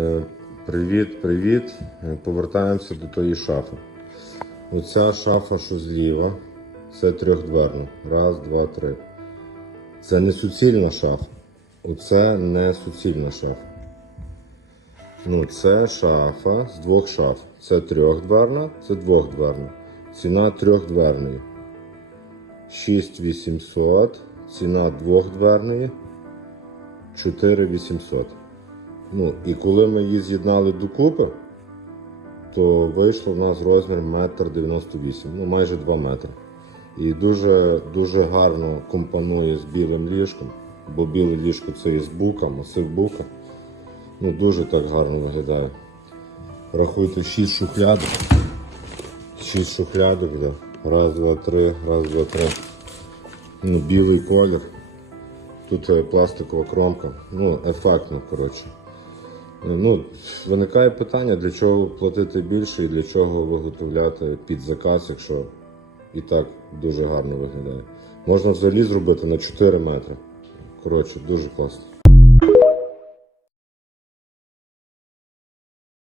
Е, Привіт, привіт. Е, Повертаємося до тої шафи. Оця шафа, що зліва, це трьохдверна. Раз, два, три. Це не суцільна шафа. Оце не суцільна шафа. Ну, це шафа з двох шаф. Це трьохдверна, це двохдверна. Ціна трьохдверної. 6800. Ціна двохдверної 4800. Ну, і коли ми її з'єднали докупи, то вийшло в нас розмір 1,98 м, ну майже 2 метри. І дуже, дуже гарно компонує з білим ліжком, бо біле ліжко це із бука, масив бука. Ну, дуже так гарно виглядає. Рахуйте 6 шухлядок. 6 шухлядок, да. Раз, два, три, раз, два, три. Ну, білий колір. Тут е, пластикова кромка. Ну, ефектно, коротше. Ну, виникає питання, для чого платити більше і для чого виготовляти під заказ, якщо і так дуже гарно виглядає. Можна взагалі зробити на 4 метри. Коротше, дуже класно.